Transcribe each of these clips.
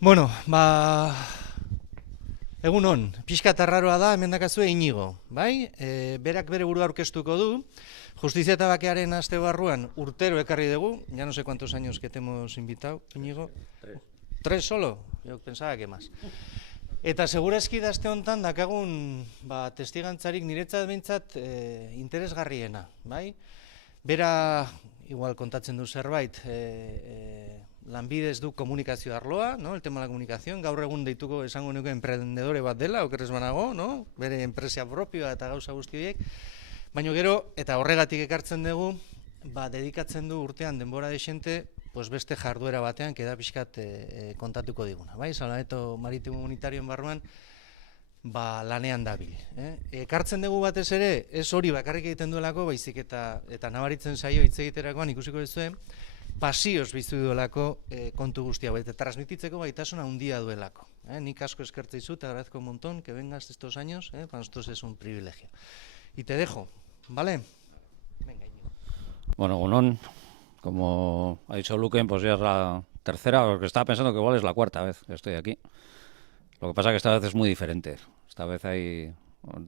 Bueno, egun on, pixka tarraroa da, hemen dakazue Inigo, bai? Berak bere burua aurkeztuko du, Justizia eta Bakearen aste barruan urtero ekarri dugu, ya no sé cuántos años que te hemos invitado, Inigo. Tres solo? Yo pensaba que más. Eta segurazki da aste honetan dakagun testigantzarik niretzat behintzat interesgarriena, bai? Bera, igual kontatzen du zerbait, lanbidez du komunikazio arloa, no? El tema de la comunicación, gaur egun deituko esango nuke emprendedore bat dela, okerrez banago, no? Bere enpresia propioa eta gauza guzti horiek. Baina gero, eta horregatik ekartzen dugu, dedikatzen du urtean denbora desente, pues beste jarduera batean, keda pixkat kontatuko diguna, bai? Salvamento Marítimo Comunitarioen barruan, lanean dabil. Ekartzen dugu batez ere, ez hori bakarrik egiten duelako, baizik eta nabaritzen zaio hitz egiterakoan ikusiko duzue, pasioz bizi duelako kontu guztia, eta transmititzeko gaitasuna handia duelako. Nik asko eskertze dizut, te agradezco un montón que vengas estos años, para nosotros es un privilegio. Y te dejo, ¿vale? Venga, Íñigo. Bueno, Gunón, como ha dicho Luquen, pues ya es la tercera, porque estaba pensando que igual es la cuarta vez que estoy aquí. Lo que pasa es que esta vez es muy diferente. Esta vez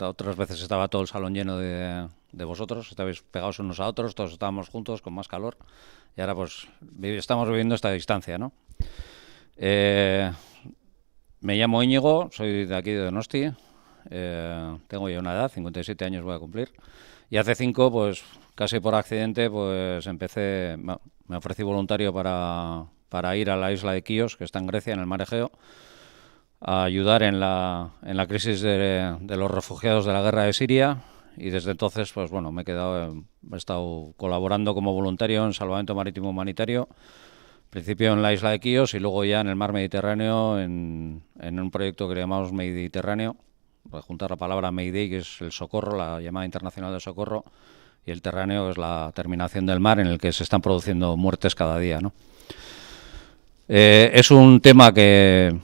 otras veces estaba todo el salón lleno de vosotros, estabais pegados unos a otros, todos estábamos juntos con más calor, y ahora pues estamos viviendo esta distancia, ¿no? Me llamo Íñigo, soy de aquí de Donosti, tengo ya una edad, 57 años voy a cumplir, y hace 5, pues casi por accidente, pues me ofrecí voluntario para ir a la isla de Quíos, que está en Grecia, en el mar Egeo, a ayudar en la crisis de los refugiados de la guerra de Siria, y desde entonces, pues bueno, he estado colaborando como voluntario en Salvamento Marítimo Humanitario, al principio en la isla de Quíos y luego ya en el mar Mediterráneo en un proyecto que le llamamos Mediterráneo, para juntar la palabra Mayday, que es el socorro, la llamada internacional de socorro, y el terráneo, que es la terminación del mar en el que se están produciendo muertes cada día, ¿no? Es un tema que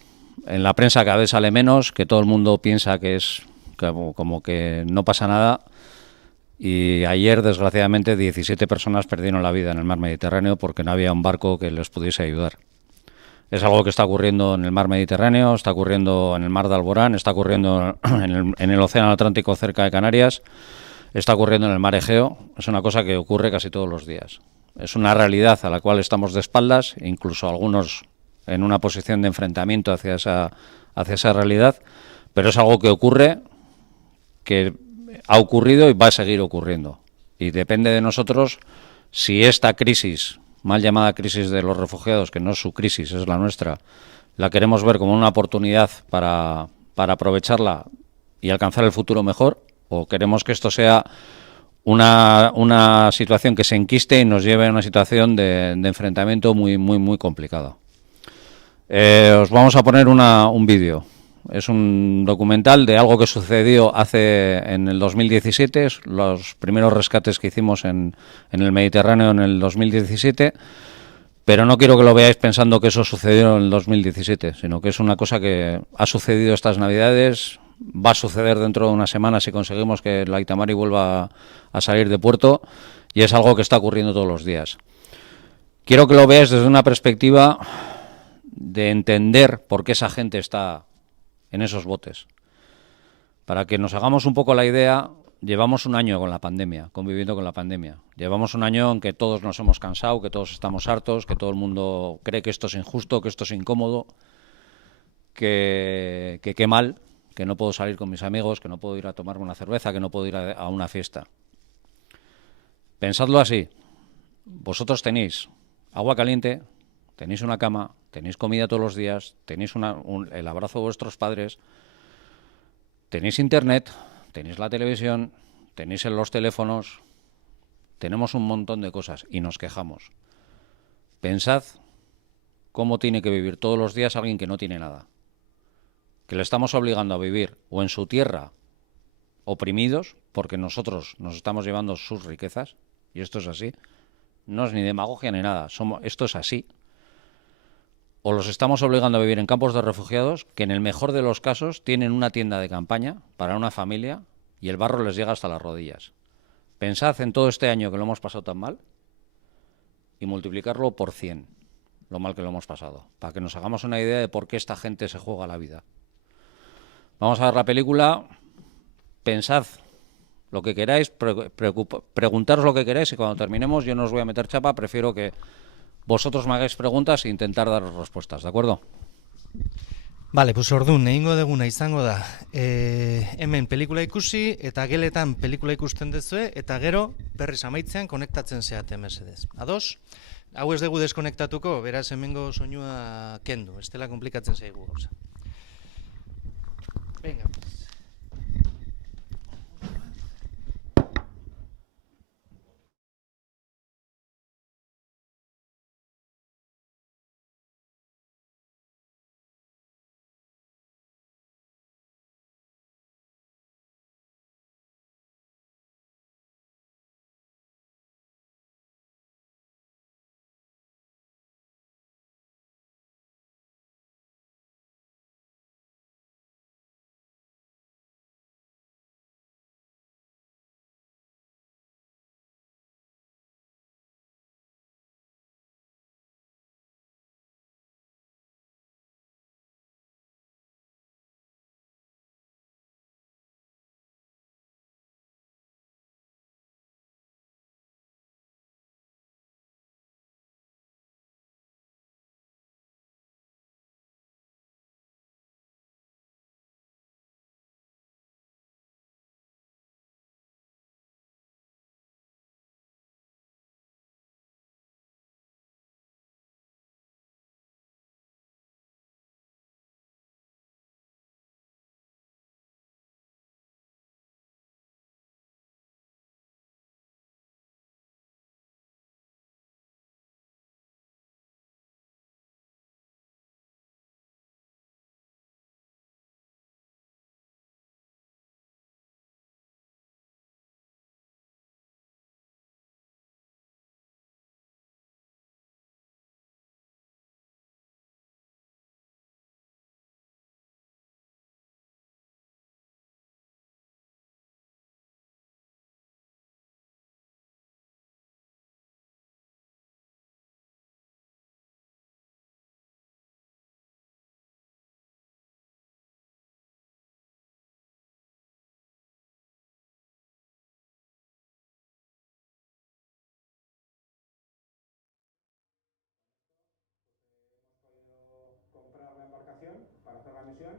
en la prensa cada vez sale menos, que todo el mundo piensa que es como que no pasa nada, y ayer desgraciadamente 17 personas perdieron la vida en el mar Mediterráneo porque no había un barco que les pudiese ayudar. Es algo que está ocurriendo en el mar Mediterráneo, está ocurriendo en el mar de Alborán, está ocurriendo en el océano Atlántico cerca de Canarias, está ocurriendo en el mar Egeo. Es una cosa que ocurre casi todos los días. Es una realidad a la cual estamos de espaldas, incluso algunos en una posición de enfrentamiento hacia esa realidad, pero es algo que ocurre, que ha ocurrido y va a seguir ocurriendo. Y depende de nosotros si esta crisis, mal llamada crisis de los refugiados, que no es su crisis, es la nuestra, la queremos ver como una oportunidad para aprovecharla y alcanzar el futuro mejor, o queremos que esto sea una situación que se enquiste y nos lleve a una situación de enfrentamiento muy, muy, muy complicada. Os vamos a poner un vídeo. Es un documental de algo que sucedió en el 2017, los primeros rescates que hicimos en el Mediterráneo en el 2017, pero no quiero que lo veáis pensando que eso sucedió en el 2017, sino que es una cosa que ha sucedido estas Navidades, va a suceder dentro de una semana si conseguimos que el Aita Mari vuelva a salir de puerto, y es algo que está ocurriendo todos los días. Quiero que lo veáis desde una perspectiva de entender por qué esa gente está en esos botes. Para que nos hagamos un poco la idea, llevamos un año con la pandemia, conviviendo con la pandemia. Llevamos un año en que todos nos hemos cansado, que todos estamos hartos, que todo el mundo cree que esto es injusto, que esto es incómodo, que qué mal, que no puedo salir con mis amigos, que no puedo ir a tomarme una cerveza, que no puedo ir a una fiesta. Pensadlo así. Vosotros tenéis agua caliente, tenéis una cama, tenéis comida todos los días, tenéis el abrazo de vuestros padres, tenéis internet, tenéis la televisión, tenéis los teléfonos, tenemos un montón de cosas y nos quejamos. Pensad cómo tiene que vivir todos los días alguien que no tiene nada, que le estamos obligando a vivir o en su tierra oprimidos porque nosotros nos estamos llevando sus riquezas, y esto es así, no es ni demagogia ni nada, esto es así. O los estamos obligando a vivir en campos de refugiados que en el mejor de los casos tienen una tienda de campaña para una familia y el barro les llega hasta las rodillas. Pensad en todo este año que lo hemos pasado tan mal y multiplicarlo por 100. lo mal que lo hemos pasado, para que nos hagamos una idea de por qué esta gente se juega la vida. Vamos a ver la película, pensad lo que queráis, preguntaros lo que queráis y cuando terminemos yo no os voy a meter chapa, prefiero que vosotros me hagáis preguntas e intentar daros respuestas, ¿de acuerdo? Vale, pues orduan, egingo deguna izango da, hemen pelikula ikusi eta geletan pelikula ikusten duzue eta gero berriz amaitzean konektatzen zeate mesedez. Ados? Hau ez dugu deskonektatuko, beraz hemengo soinua kendu, ez dela komplikatzen zaigu gauza. Venga, pues. Comprar la embarcación para hacer la misión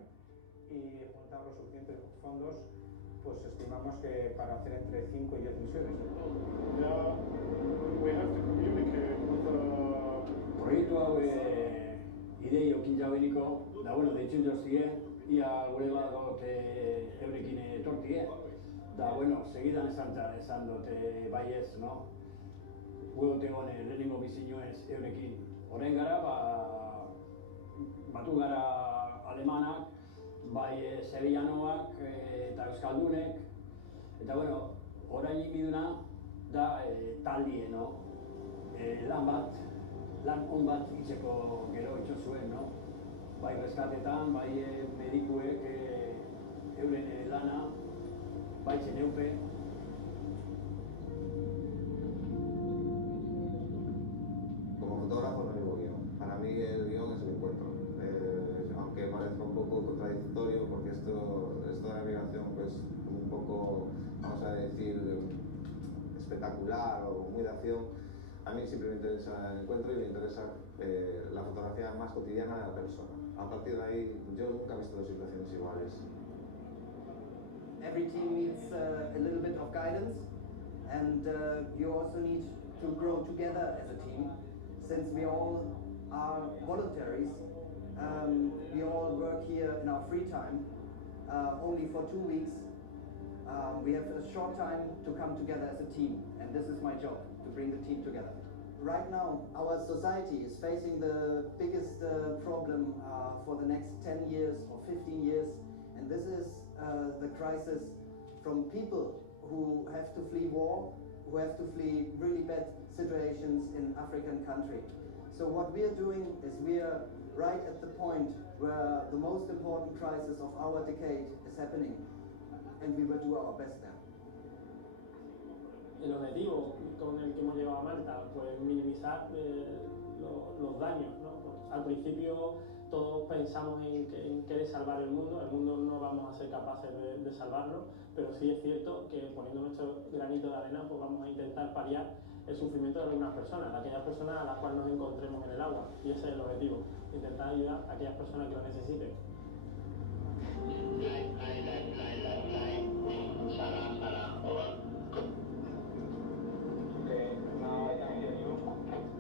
y juntar los suficientes fondos, pues estimamos que para hacer entre 5 y 10 misiones. Proiektu hau idei okin jaueniko, da bueno, deitzen joztie, ia gure badot eurekin etortie, da bueno, segidan esan dute baiez, no? Guegote gone, lehenengo bizinuez eurekin. Orain gara, batu gara alemanak, bai sevillanoak eta euskaldunek, eta bueno, orain inbiduna da taldie, no? Lan on bat itzeko gero itxo zuen, no? Bai reskatetan, bai medikuek euren lana, bai txeneupe. Como fotógrafo no llevo guión. Para mí el guión es el encuentro. Aunque parezca un poco contradictorio, porque esto de la navegación pues un poco, vamos a decir, espectacular o muy de acción, a mí siempre me interesa el encuentro y me interesa la fotografía más cotidiana de la persona. A partir de ahí, yo nunca he visto dos situaciones iguales. Every team needs a little bit of guidance, and you also need to grow together as a team. Since we all are voluntaries, we all work here in our free time, only for 2 weeks. We have a short time to come together as a team, and this is my job, to bring the team together. Right now, our society is facing the biggest problem for the next 10 years or 15 years, and this is the crisis from people who have to flee war, who have to flee really bad situations in African country. So what we are doing is we are right at the point where the most important crisis of our decade is happening, and we will do our best there. El objetivo con el que hemos llegado a Malta, pues minimizar los daños, ¿no? Al principio todos pensamos en querer salvar el mundo no vamos a ser capaces de salvarlo, pero sí es cierto que poniendo nuestro granito de arena pues vamos a intentar paliar el sufrimiento de algunas personas, de aquellas personas a las cuales nos encontremos en el agua, y ese es el objetivo, intentar ayudar a aquellas personas que lo necesiten.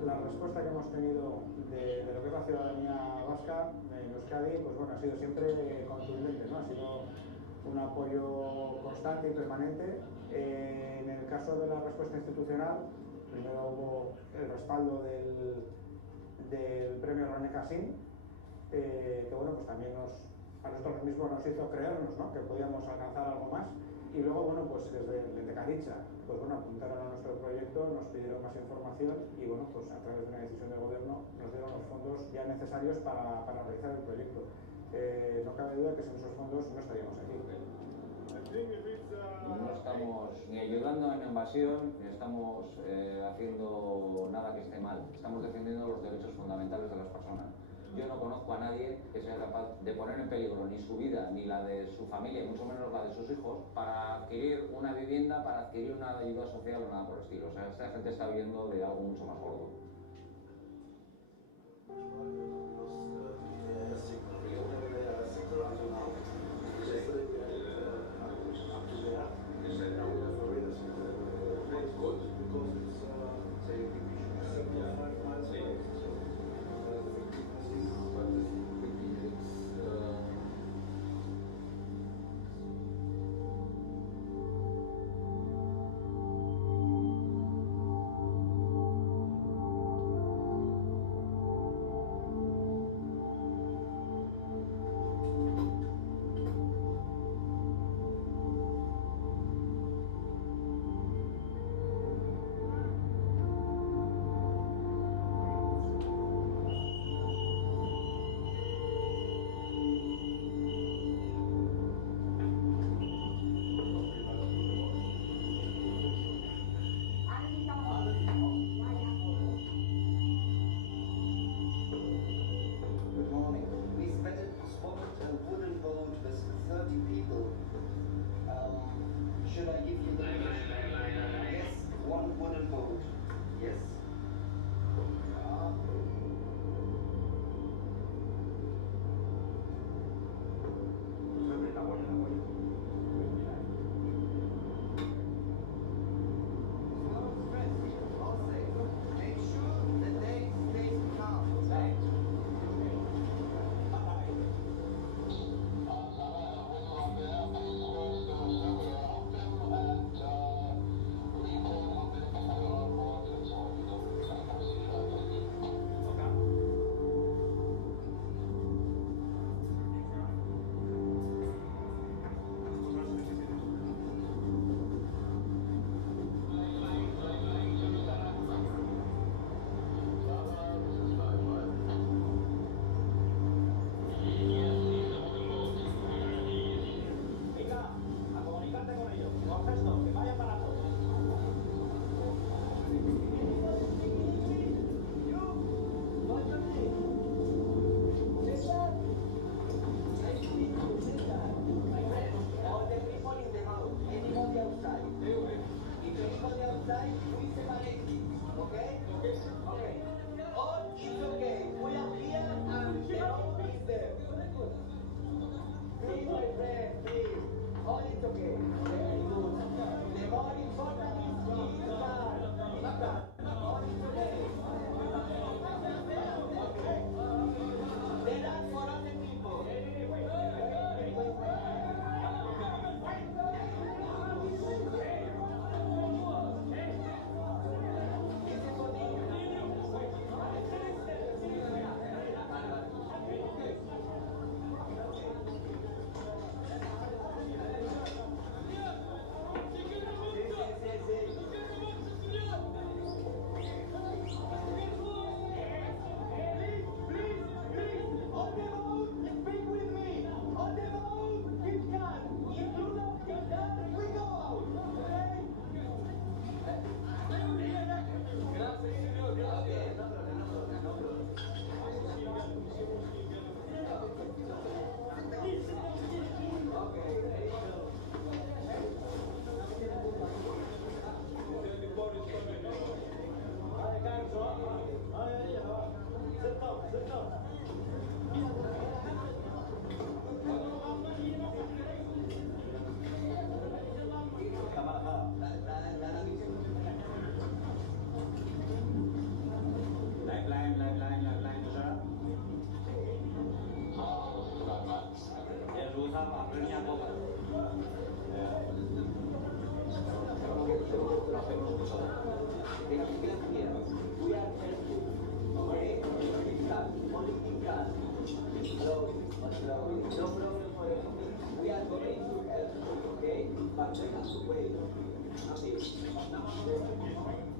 La respuesta que hemos tenido de lo que es la ciudadanía vasca en Euskadi, pues bueno, ha sido siempre contundente, ¿no? Ha sido un apoyo constante y permanente. En el caso de la respuesta institucional, primero hubo el respaldo del premio René Cassin, que bueno, pues también a nosotros mismos nos hizo creernos, ¿no?, que podíamos alcanzar algo más. Y luego, bueno, pues desde Caricha, pues bueno, apuntaron a nuestro proyecto, nos pidieron más información y bueno, pues a través de una decisión del gobierno nos dieron los fondos ya necesarios para realizar el proyecto. No cabe duda que sin esos fondos no estaríamos aquí. No estamos ni ayudando en invasión, ni estamos haciendo nada que esté mal. Estamos defendiendo los derechos fundamentales de las personas. Yo no conozco a nadie que sea capaz de poner en peligro ni su vida, ni la de su familia, y mucho menos la de sus hijos, para adquirir una vivienda, para adquirir una ayuda social o nada por el estilo. O sea, esta gente está viviendo de algo mucho más gordo.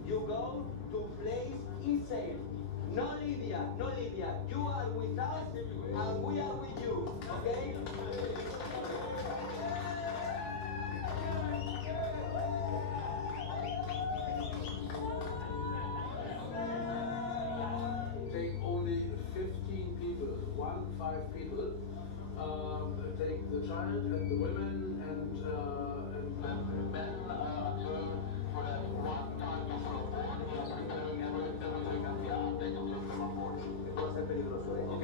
You go to place is safe. No Lydia, no Lydia. You are with us and we are with you. Okay? Take only 15 people, 5 people. Take the child and the women and men for that one time Puede ser peligroso, ¿eh? Ok.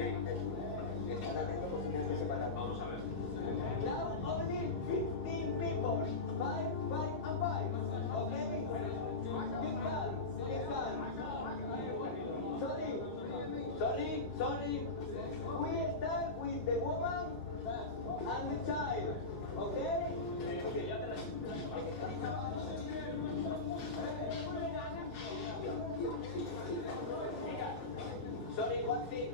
Estar atento por si tienes que separar. Vamos a ver. Now only 15 people. 5, 5 and 5. Okay? Keep calm. Keep calm. Sorry. We start with the woman and the child. Okay? Okay, ya te la... Sorry, one thing.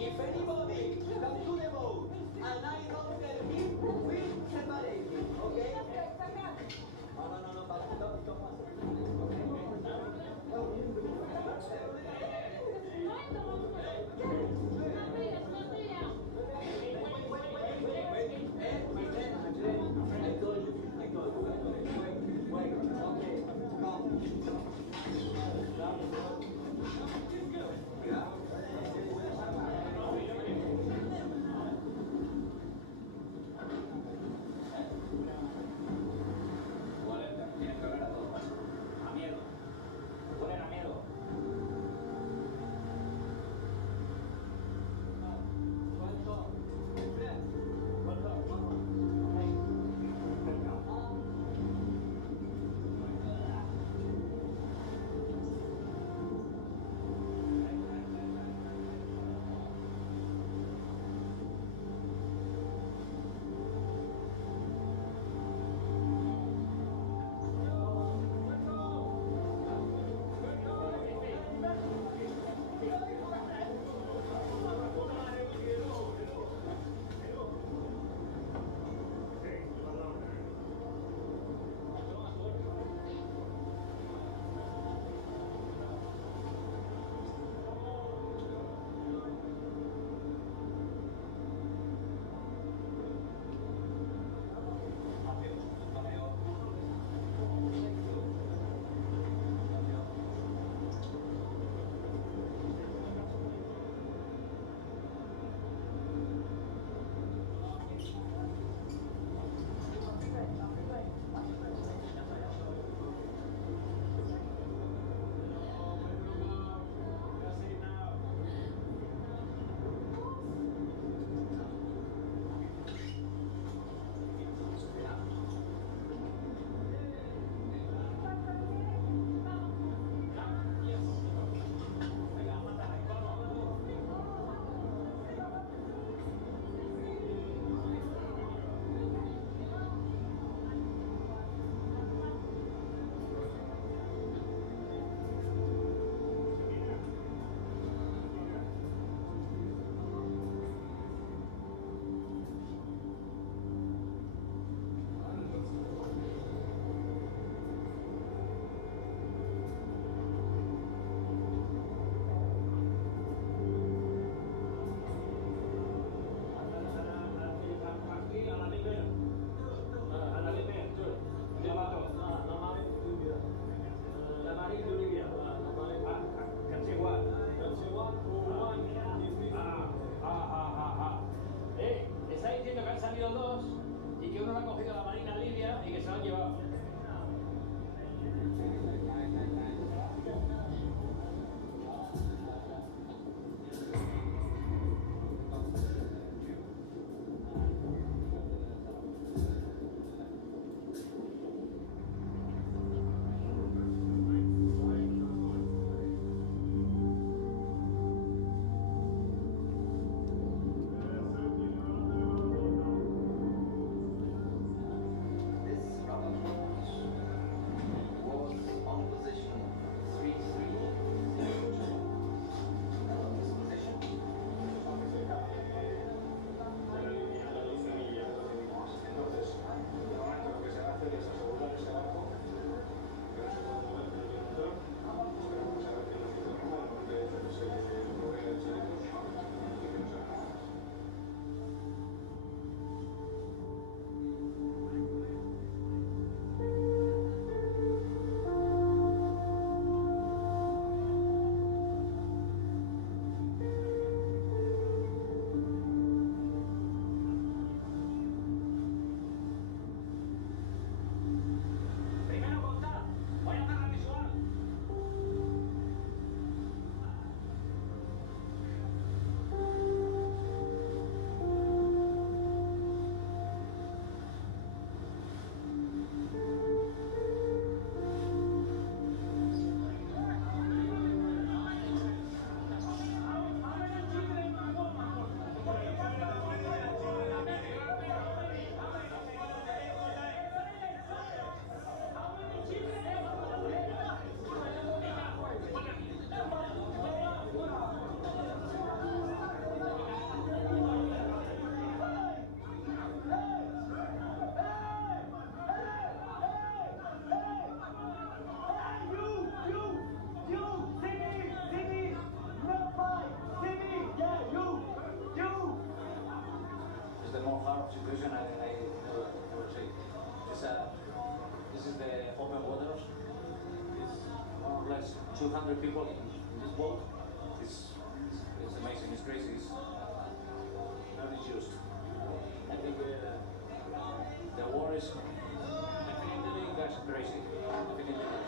If anybody comes to the boat and I don't tell him, we separate him, okay? situation I never see. This is the open waters. It's more or less 200 people in this boat. It's amazing. It's crazy. It's not used. I think the war is definitely crazy. Definitely crazy.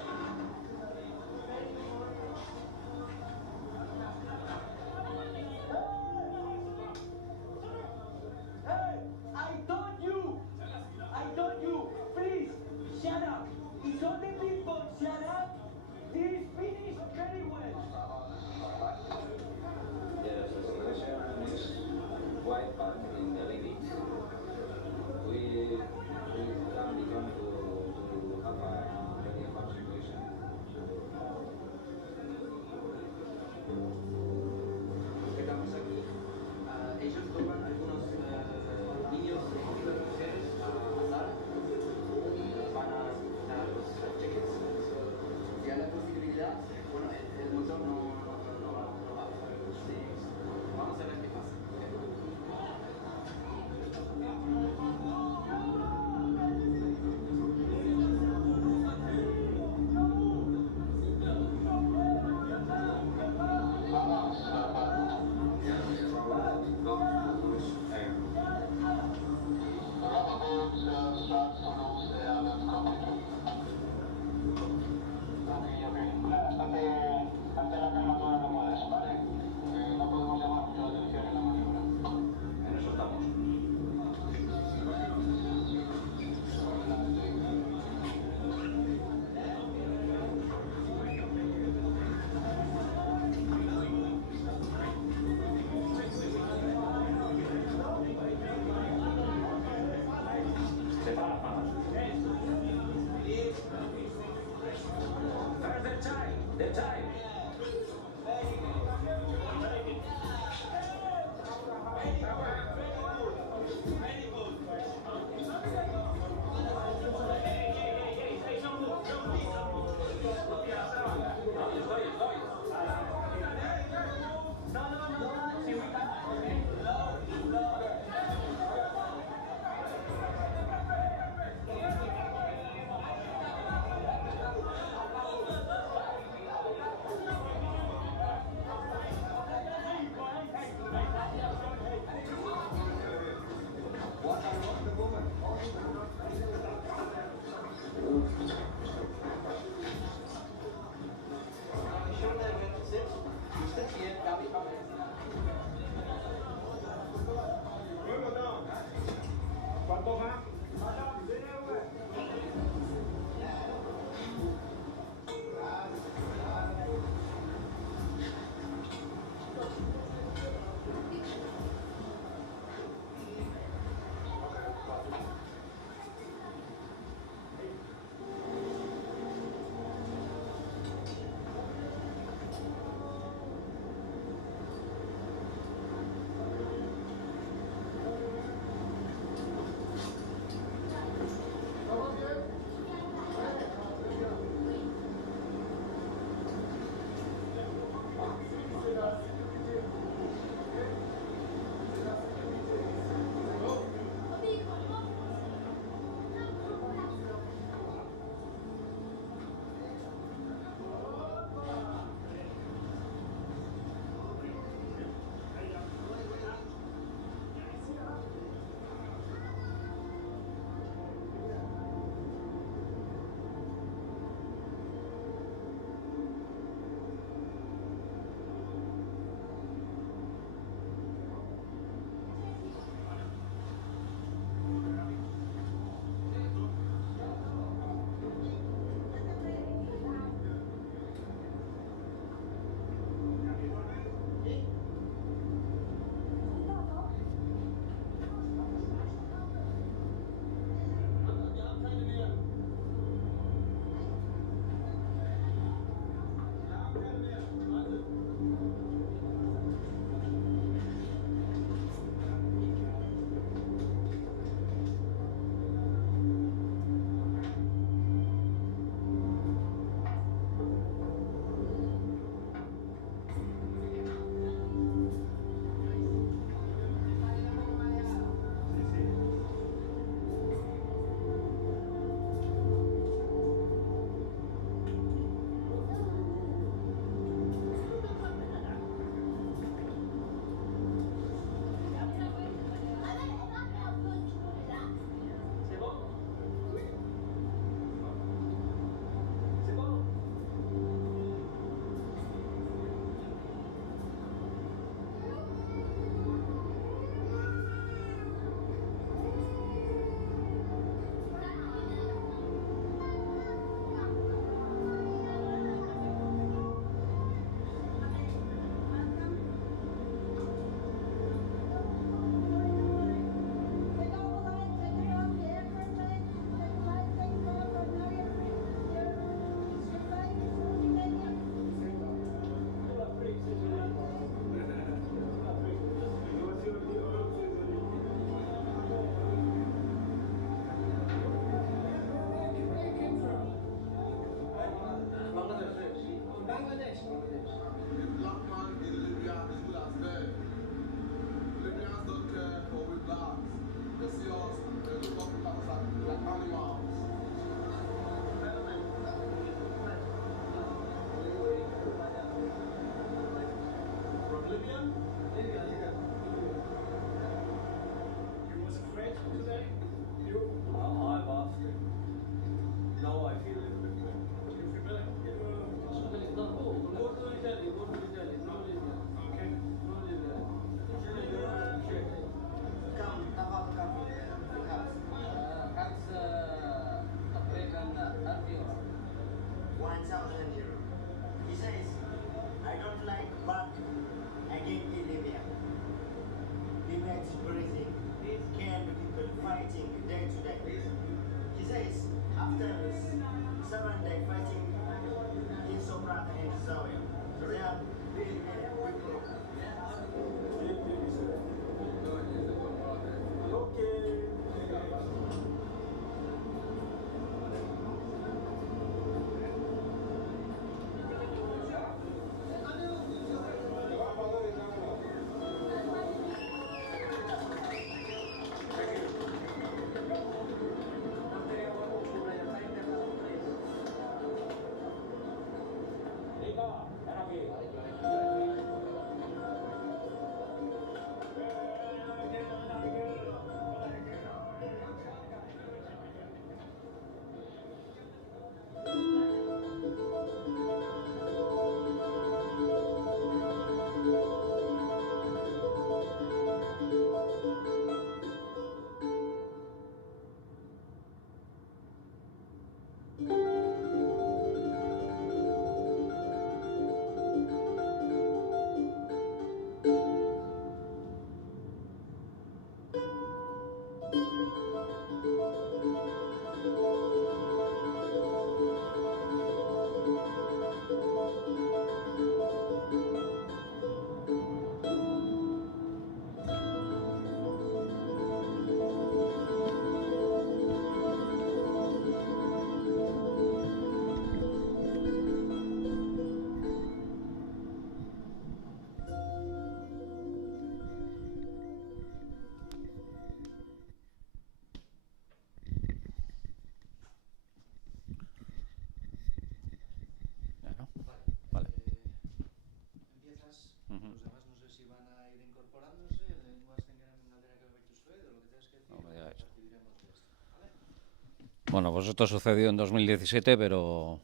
Bueno, pues esto sucedió en 2017, pero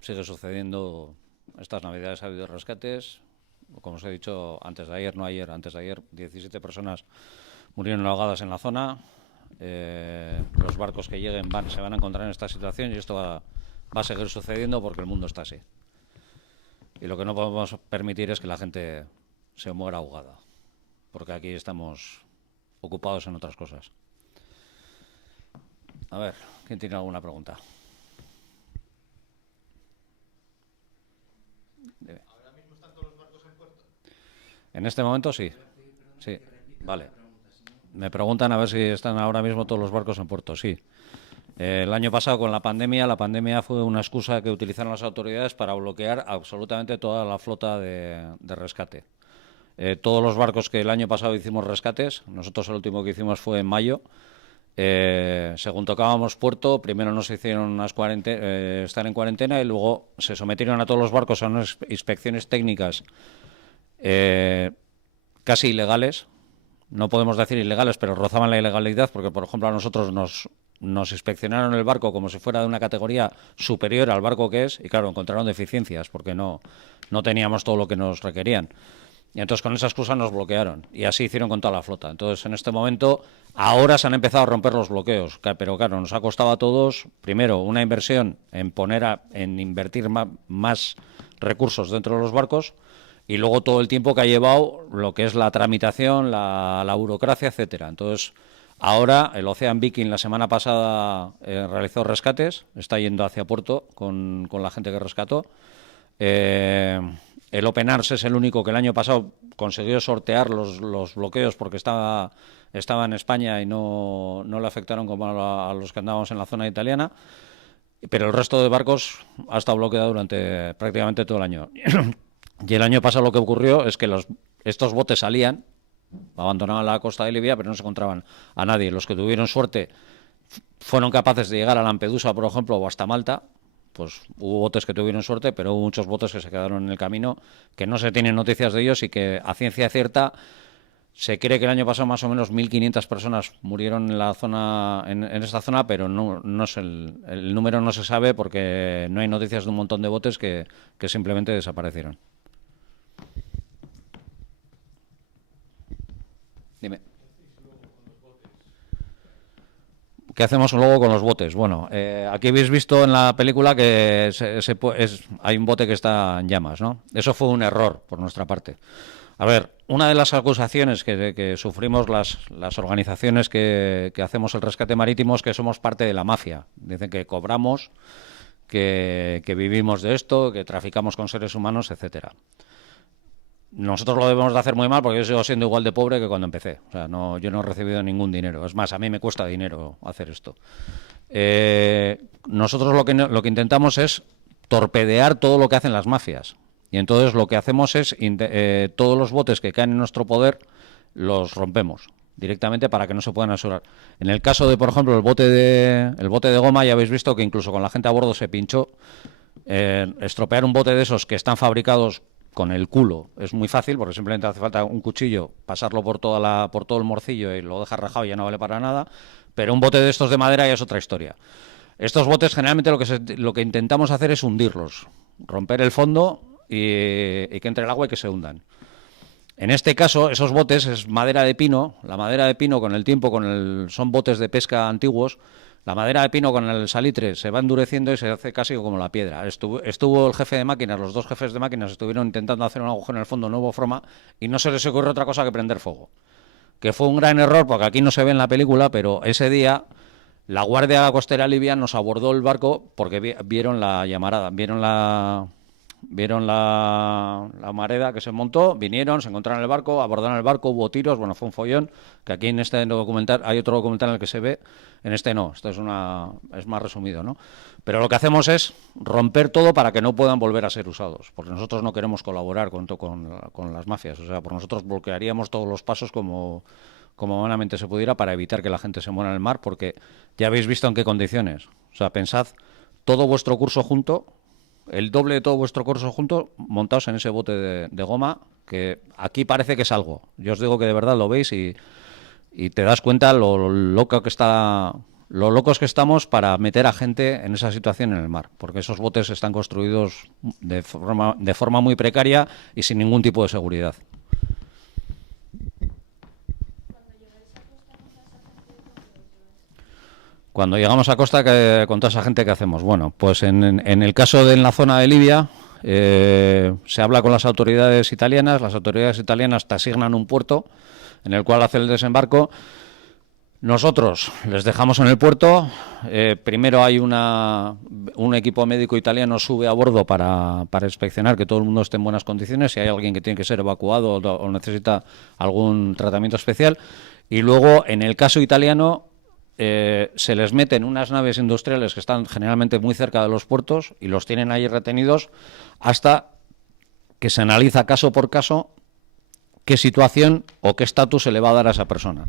sigue sucediendo. Estas Navidades ha habido rescates. Como os he dicho antes de ayer, no ayer, antes de ayer, 17 personas murieron ahogadas en la zona. Los barcos que lleguen se van a encontrar en esta situación y esto va a seguir sucediendo porque el mundo está así. Y lo que no podemos permitir es que la gente se muera ahogada, porque aquí estamos ocupados en otras cosas. A ver, ¿quién tiene alguna pregunta? Dime. ¿Ahora mismo están todos los barcos en puerto? En este momento sí. Sí, vale. Me preguntan a ver si están ahora mismo todos los barcos en puerto. Sí. El año pasado con la pandemia fue una excusa que utilizaron las autoridades para bloquear absolutamente toda la flota de rescate. Todos los barcos que el año pasado hicimos rescates, nosotros el último que hicimos fue en mayo. Según tocábamos puerto, primero nos hicieron estar en cuarentena y luego se sometieron a todos los barcos a unas inspecciones técnicas casi ilegales. No podemos decir ilegales, pero rozaban la ilegalidad porque, por ejemplo, a nosotros nos inspeccionaron el barco como si fuera de una categoría superior al barco que es y, claro, encontraron deficiencias porque no teníamos todo lo que nos requerían. Y entonces con esa excusa nos bloquearon y así hicieron con toda la flota. Entonces en este momento ahora se han empezado a romper los bloqueos, pero claro, nos ha costado a todos primero una inversión en invertir más recursos dentro de los barcos y luego todo el tiempo que ha llevado lo que es la tramitación, la burocracia, etcétera. Entonces ahora el Ocean Viking la semana pasada realizó rescates, está yendo hacia puerto con la gente que rescató. El Open Arms es el único que el año pasado consiguió sortear los bloqueos porque estaba en España y no le afectaron como a los que andábamos en la zona italiana, pero el resto de barcos ha estado bloqueado durante prácticamente todo el año. Y el año pasado lo que ocurrió es que estos botes salían, abandonaban la costa de Libia, pero no se encontraban a nadie. Los que tuvieron suerte fueron capaces de llegar a Lampedusa, por ejemplo, o hasta Malta. Pues hubo botes que tuvieron suerte, pero hubo muchos botes que se quedaron en el camino, que no se tienen noticias de ellos y que a ciencia cierta se cree que el año pasado más o menos 1.500 personas murieron en la zona, en esta zona, pero no es el número no se sabe porque no hay noticias de un montón de botes que simplemente desaparecieron. Dime. ¿Qué hacemos luego con los botes? Bueno, aquí habéis visto en la película que hay un bote que está en llamas, ¿no? Eso fue un error por nuestra parte. A ver, una de las acusaciones que sufrimos las organizaciones que hacemos el rescate marítimo es que somos parte de la mafia. Dicen que cobramos, que vivimos de esto, que traficamos con seres humanos, etcétera. Nosotros lo debemos de hacer muy mal porque yo sigo siendo igual de pobre que cuando empecé. O sea, yo no he recibido ningún dinero. Es más, a mí me cuesta dinero hacer esto. Nosotros lo que intentamos es torpedear todo lo que hacen las mafias. Y entonces lo que hacemos es todos los botes que caen en nuestro poder los rompemos directamente para que no se puedan asegurar. En el caso de, por ejemplo, el bote de goma, ya habéis visto que incluso con la gente a bordo se pinchó. Estropear un bote de esos que están fabricados con el culo es muy fácil porque simplemente hace falta un cuchillo, pasarlo por todo el morcillo y lo dejas rajado y ya no vale para nada, pero un bote de estos de madera ya es otra historia. Estos botes generalmente lo que intentamos hacer es hundirlos, romper el fondo y que entre el agua y que se hundan. En este caso, esos botes es madera de pino. La madera de pino con el tiempo, son botes de pesca antiguos. La madera de pino con el salitre se va endureciendo y se hace casi como la piedra. Estuvo el jefe de máquinas, los dos jefes de máquinas estuvieron intentando hacer un agujero en el fondo, no hubo forma, y no se les ocurrió otra cosa que prender fuego. Que fue un gran error, porque aquí no se ve en la película, pero ese día la Guardia Costera Libia nos abordó el barco porque vieron la llamarada, vieron la mareda que se montó, vinieron, se encontraron en el barco, abordaron el barco, hubo tiros, bueno, fue un follón, que aquí en este documental, hay otro documental en el que se ve, en este no, esto es más resumido, ¿no? Pero lo que hacemos es romper todo para que no puedan volver a ser usados, porque nosotros no queremos colaborar con las mafias, o sea, por nosotros bloquearíamos todos los pasos como humanamente se pudiera para evitar que la gente se muera en el mar, porque ya habéis visto en qué condiciones, o sea, pensad todo vuestro curso junto, el doble de todo vuestro curso junto, montados en ese bote de goma, que aquí parece que es algo. Yo os digo que de verdad lo veis y te das cuenta lo loco que está lo locos que estamos para meter a gente en esa situación en el mar, porque esos botes están construidos de forma muy precaria y sin ningún tipo de seguridad. Cuando llegamos a costa, con toda esa gente, ¿qué hacemos? Bueno, pues en el caso de en la zona de Libia, se habla con las autoridades italianas te asignan un puerto en el cual hacer el desembarco. Nosotros les dejamos en el puerto, primero hay un equipo médico italiano sube a bordo para inspeccionar que todo el mundo esté en buenas condiciones, si hay alguien que tiene que ser evacuado o necesita algún tratamiento especial, y luego en el caso italiano se les meten unas naves industriales que están generalmente muy cerca de los puertos y los tienen ahí retenidos hasta que se analiza caso por caso qué situación o qué estatus se le va a dar a esa persona.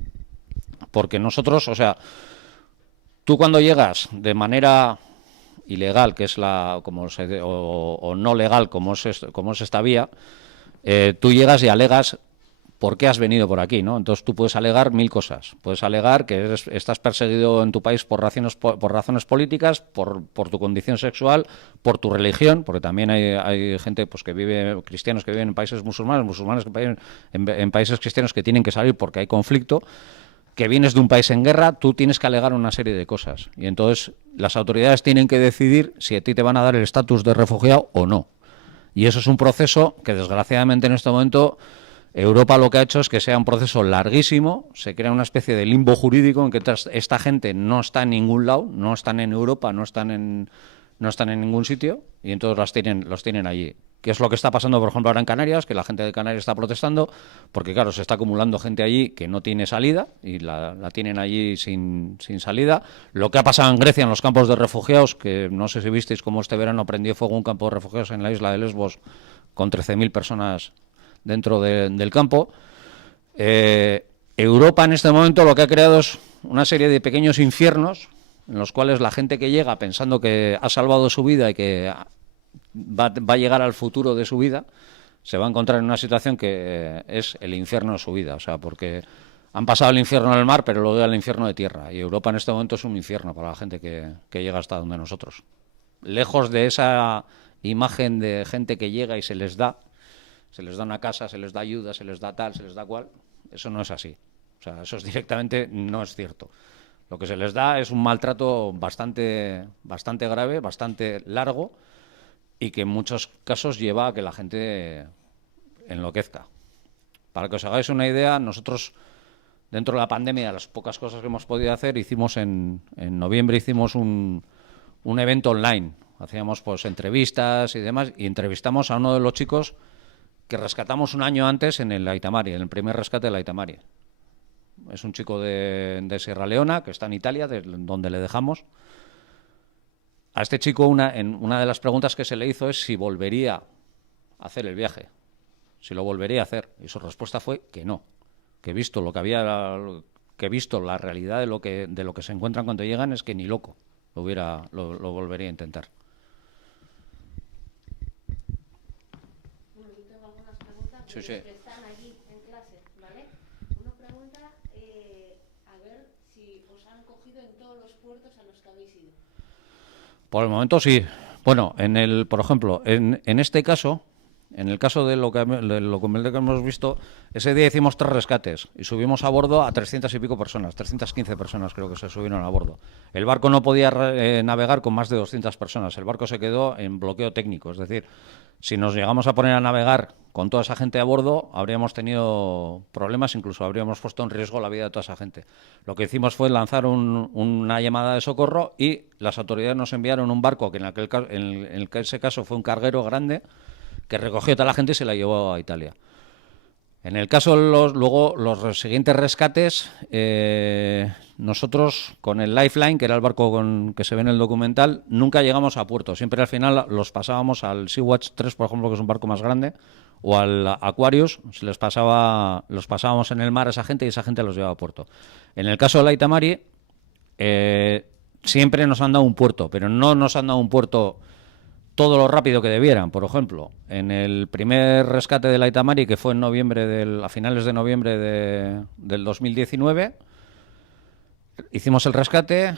Porque nosotros, o sea, tú cuando llegas de manera ilegal, que es o no legal, como es esta vía, tú llegas y alegas por qué has venido por aquí, ¿no? Entonces tú puedes alegar 1000 cosas. Puedes alegar que estás perseguido en tu país por razones políticas, por tu condición sexual, por tu religión, porque también hay gente pues que vive, cristianos que viven en países musulmanes que viven en países cristianos que tienen que salir porque hay conflicto, que vienes de un país en guerra, tú tienes que alegar una serie de cosas. Y entonces las autoridades tienen que decidir si a ti te van a dar el estatus de refugiado o no. Y eso es un proceso que desgraciadamente en este momento Europa lo que ha hecho es que sea un proceso larguísimo, se crea una especie de limbo jurídico en que esta gente no está en ningún lado, no están en Europa, no están en ningún sitio y entonces los tienen allí. ¿Qué es lo que está pasando, por ejemplo, ahora en Canarias? Que la gente de Canarias está protestando porque, claro, se está acumulando gente allí que no tiene salida y la tienen allí sin salida. Lo que ha pasado en Grecia, en los campos de refugiados, que no sé si visteis cómo este verano prendió fuego un campo de refugiados en la isla de Lesbos con 13.000 personas dentro del campo. Europa en este momento lo que ha creado es una serie de pequeños infiernos en los cuales la gente que llega pensando que ha salvado su vida y que va a llegar al futuro de su vida, se va a encontrar en una situación que es el infierno de su vida, o sea, porque han pasado el infierno en el mar, pero luego el infierno de tierra, y Europa en este momento es un infierno para la gente que llega hasta donde nosotros. Lejos de esa imagen de gente que llega y se les da una casa, se les da ayuda, se les da tal, se les da cual, eso no es así, o sea, eso directamente no es cierto. Lo que se les da es un maltrato bastante grave, bastante largo, y que en muchos casos lleva a que la gente enloquezca. Para que os hagáis una idea, nosotros, dentro de la pandemia, de las pocas cosas que hemos podido hacer, hicimos en noviembre un evento online. Hacíamos pues entrevistas y demás, y entrevistamos a uno de los chicos que rescatamos un año antes en el Aitamari, en el primer rescate del Aitamari. Es un chico de Sierra Leona, que está en Italia, donde le dejamos. A este chico una de las preguntas que se le hizo es si volvería a hacer el viaje, si lo volvería a hacer, y su respuesta fue que no, que visto la realidad de lo que se encuentran cuando llegan, es que ni loco lo volvería a intentar. Bueno, yo tengo algunas preguntas de los que están allí en clase, ¿vale? Una pregunta, a ver si os han cogido en todos los puertos a los que habéis ido. Por el momento sí. Bueno, por ejemplo, en este caso, en el caso de lo que hemos visto, ese día hicimos 3 rescates y subimos a bordo a 300 y pico personas, 315 personas creo que se subieron a bordo. El barco no podía navegar con más de 200 personas, el barco se quedó en bloqueo técnico, es decir, si nos llegamos a poner a navegar con toda esa gente a bordo, habríamos tenido problemas, incluso habríamos puesto en riesgo la vida de toda esa gente. Lo que hicimos fue lanzar una llamada de socorro y las autoridades nos enviaron un barco, que en ese caso fue un carguero grande, que recogió a toda la gente y se la llevó a Italia. En el caso de los siguientes rescates, nosotros con el Lifeline, que era el barco que se ve en el documental, nunca llegamos a puerto. Siempre al final los pasábamos al Sea-Watch 3, por ejemplo, que es un barco más grande, o al Aquarius, los pasábamos en el mar a esa gente y esa gente los llevaba a puerto. En el caso del Aitamari, siempre nos han dado un puerto, pero no nos han dado un puerto todo lo rápido que debieran. Por ejemplo, en el primer rescate del Aitamari, que fue a finales de noviembre del 2019, hicimos el rescate,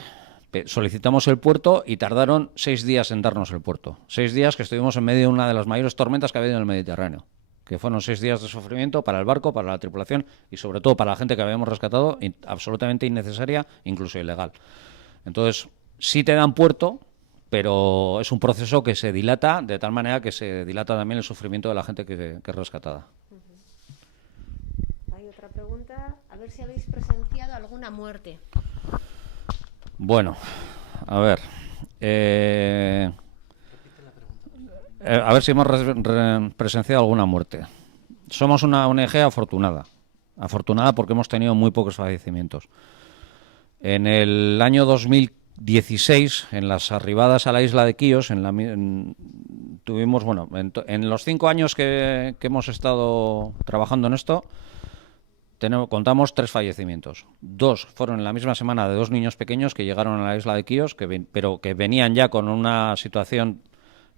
solicitamos el puerto y tardaron 6 días en darnos el puerto. 6 días que estuvimos en medio de una de las mayores tormentas que ha habido en el Mediterráneo. Que fueron 6 días de sufrimiento para el barco, para la tripulación y sobre todo para la gente que habíamos rescatado, absolutamente innecesaria, incluso ilegal. Entonces, sí te dan puerto, pero es un proceso que se dilata de tal manera que se dilata también el sufrimiento de la gente que es rescatada. Hay otra pregunta, a ver si habéis presenciado alguna muerte. Bueno, a ver... a ver si hemos presenciado alguna muerte. Somos una ONG afortunada. Afortunada porque hemos tenido muy pocos fallecimientos. En el año 2016, en las arribadas a la isla de Quíos, tuvimos, bueno, en los 5 años que hemos estado trabajando en esto, contamos 3 fallecimientos. 2 fueron en la misma semana de 2 niños pequeños que llegaron a la isla de Quíos, pero que venían ya con una situación...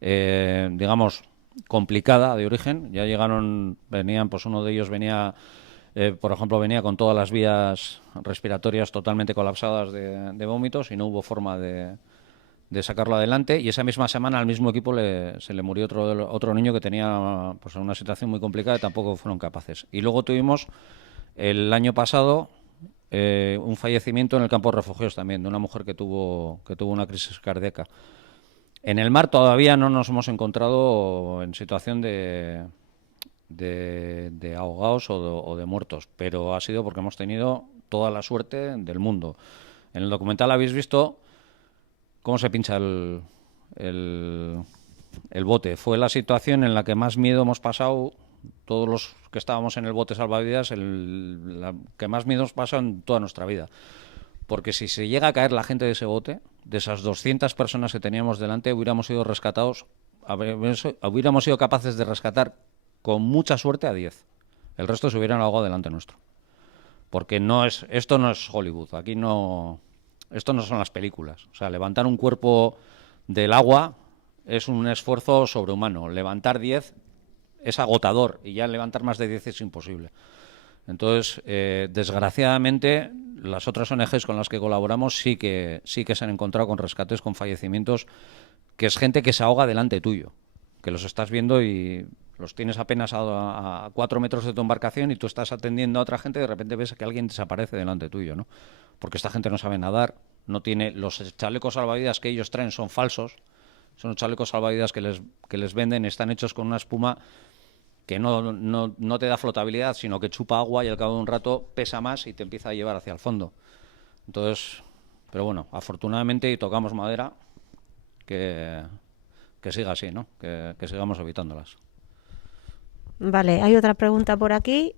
digamos, complicada de origen. Ya venían, pues uno de ellos venía, por ejemplo, venía con todas las vías respiratorias totalmente colapsadas de vómitos y no hubo forma de sacarlo adelante. Y esa misma semana al mismo equipo se le murió otro niño que tenía pues una situación muy complicada y tampoco fueron capaces. Y luego tuvimos el año pasado un fallecimiento en el campo de refugiados también, de una mujer que tuvo una crisis cardíaca. En el mar todavía no nos hemos encontrado en situación de ahogados o de muertos, pero ha sido porque hemos tenido toda la suerte del mundo. En el documental habéis visto cómo se pincha el bote. Fue la situación en la que más miedo hemos pasado, todos los que estábamos en el bote salvavidas, la que más miedo hemos pasado en toda nuestra vida. Porque si se llega a caer la gente de ese bote, de esas 200 personas que teníamos delante, hubiéramos sido rescatados, hubiéramos sido capaces de rescatar con mucha suerte a 10. El resto se hubieran ahogado delante nuestro. Porque esto no es Hollywood, esto no son las películas. O sea, levantar un cuerpo del agua es un esfuerzo sobrehumano. Levantar 10 es agotador y ya levantar más de 10 es imposible. Entonces, desgraciadamente, las otras ONGs con las que colaboramos sí que se han encontrado con rescates, con fallecimientos, que es gente que se ahoga delante tuyo, que los estás viendo y los tienes apenas a 4 metros de tu embarcación y tú estás atendiendo a otra gente y de repente ves que alguien desaparece delante tuyo, ¿no? Porque esta gente no sabe nadar, no tiene los chalecos salvavidas que ellos traen son falsos, son chalecos salvavidas que les venden, están hechos con una espuma que no te da flotabilidad, sino que chupa agua y al cabo de un rato pesa más y te empieza a llevar hacia el fondo. Entonces, pero bueno, afortunadamente, y tocamos madera, que siga así, ¿no? Que sigamos evitándolas. Vale, hay otra pregunta por aquí.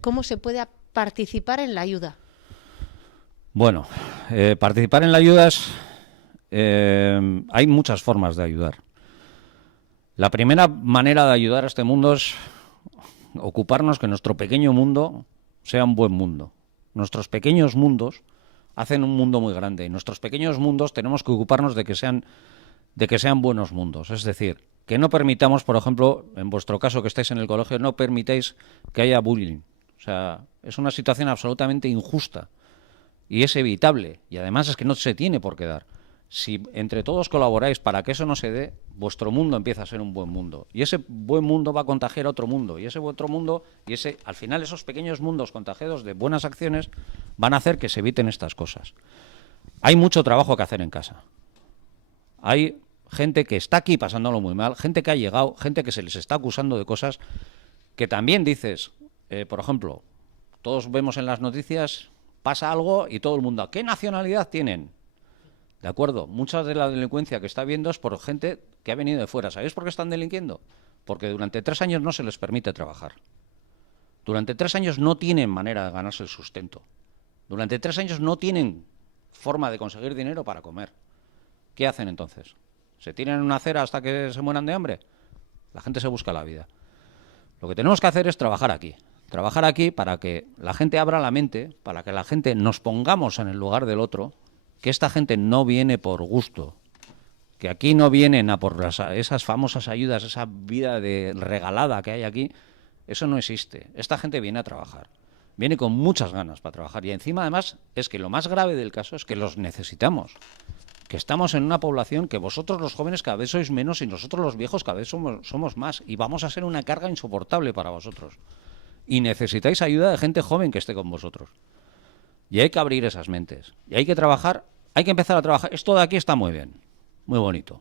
¿Cómo se puede participar en la ayuda? Bueno, participar en la ayuda hay muchas formas de ayudar. La primera manera de ayudar a este mundo es ocuparnos que nuestro pequeño mundo sea un buen mundo. Nuestros pequeños mundos hacen un mundo muy grande y nuestros pequeños mundos tenemos que ocuparnos de que sean buenos mundos. Es decir, que no permitamos, por ejemplo, en vuestro caso que estáis en el colegio, no permitáis que haya bullying. O sea, es una situación absolutamente injusta y es evitable y además es que no se tiene por qué dar. Si entre todos colaboráis para que eso no se dé, vuestro mundo empieza a ser un buen mundo. Y ese buen mundo va a contagiar a otro mundo. Y ese otro mundo, al final esos pequeños mundos contagiados de buenas acciones van a hacer que se eviten estas cosas. Hay mucho trabajo que hacer en casa. Hay gente que está aquí pasándolo muy mal, gente que ha llegado, gente que se les está acusando de cosas que también dices, por ejemplo, todos vemos en las noticias, pasa algo y todo el mundo, ¿qué nacionalidad tienen? ¿De acuerdo? Mucha de la delincuencia que está habiendo es por gente que ha venido de fuera. ¿Sabéis por qué están delinquiendo? Porque durante 3 años no se les permite trabajar. Durante 3 años no tienen manera de ganarse el sustento. Durante 3 años no tienen forma de conseguir dinero para comer. ¿Qué hacen entonces? ¿Se tiran en una acera hasta que se mueran de hambre? La gente se busca la vida. Lo que tenemos que hacer es trabajar aquí. Trabajar aquí para que la gente abra la mente, para que la gente nos pongamos en el lugar del otro, que esta gente no viene por gusto, que aquí no vienen a por esas famosas ayudas, esa vida regalada que hay aquí, eso no existe. Esta gente viene a trabajar. Viene con muchas ganas para trabajar. Y encima, además, es que lo más grave del caso es que los necesitamos. Que estamos en una población que vosotros los jóvenes cada vez sois menos y nosotros los viejos cada vez somos más. Y vamos a ser una carga insoportable para vosotros. Y necesitáis ayuda de gente joven que esté con vosotros. Y hay que abrir esas mentes. Y hay que trabajar, hay que empezar a trabajar. Esto de aquí está muy bien, muy bonito.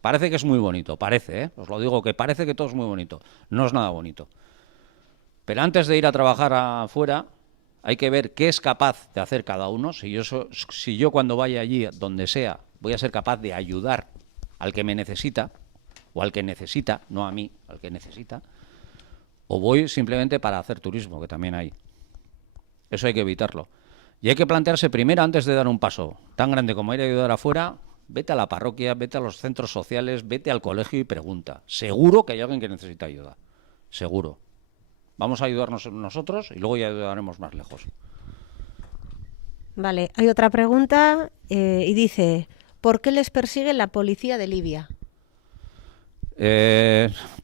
Parece que es muy bonito, parece, ¿eh? Os lo digo, que parece que todo es muy bonito. No es nada bonito. Pero antes de ir a trabajar afuera, hay que ver qué es capaz de hacer cada uno. Si yo cuando vaya allí, donde sea, voy a ser capaz de ayudar al que me necesita, o al que necesita, no a mí, al que necesita, o voy simplemente para hacer turismo, que también hay. Eso hay que evitarlo. Y hay que plantearse primero, antes de dar un paso tan grande como ir a ayudar afuera, vete a la parroquia, vete a los centros sociales, vete al colegio y pregunta. Seguro que hay alguien que necesita ayuda. Seguro. Vamos a ayudarnos nosotros y luego ya ayudaremos más lejos. Vale, hay otra pregunta y dice, ¿por qué les persigue la policía de Libia?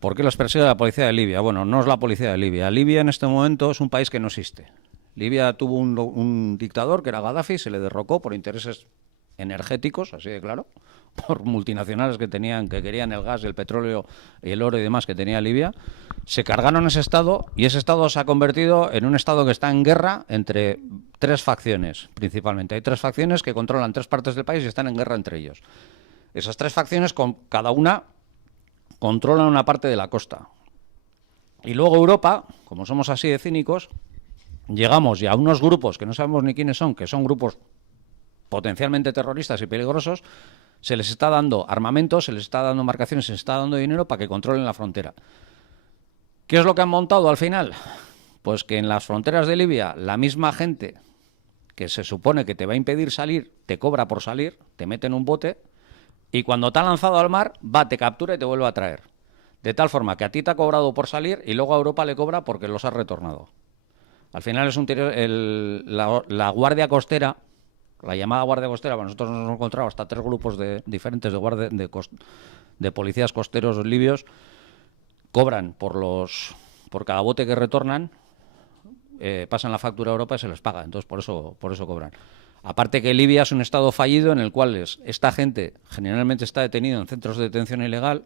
¿Por qué los persigue la policía de Libia? Bueno, no es la policía de Libia. Libia en este momento es un país que no existe. Libia tuvo un dictador que era Gaddafi, se le derrocó por intereses energéticos, así de claro, por multinacionales que querían el gas, el petróleo y el oro y demás que tenía Libia. Se cargaron ese estado y ese estado se ha convertido en un estado que está en guerra entre tres facciones, principalmente. Hay tres facciones que controlan tres partes del país y están en guerra entre ellos. Esas tres facciones, cada una, controlan una parte de la costa. Y luego Europa, como somos así de cínicos, llegamos ya a unos grupos que no sabemos ni quiénes son, que son grupos potencialmente terroristas y peligrosos, se les está dando armamento, se les está dando embarcaciones, se les está dando dinero para que controlen la frontera. ¿Qué es lo que han montado al final? Pues que en las fronteras de Libia la misma gente que se supone que te va a impedir salir, te cobra por salir, te mete en un bote y cuando te ha lanzado al mar, te captura y te vuelve a traer. De tal forma que a ti te ha cobrado por salir y luego a Europa le cobra porque los has retornado. Al final es la Guardia Costera, la llamada Guardia Costera, bueno, nosotros nos hemos encontrado hasta 3 grupos diferentes de policías costeros libios, cobran por cada bote que retornan, pasan la factura a Europa y se les paga, entonces por eso cobran. Aparte que Libia es un estado fallido en el cual esta gente generalmente está detenida en centros de detención ilegal,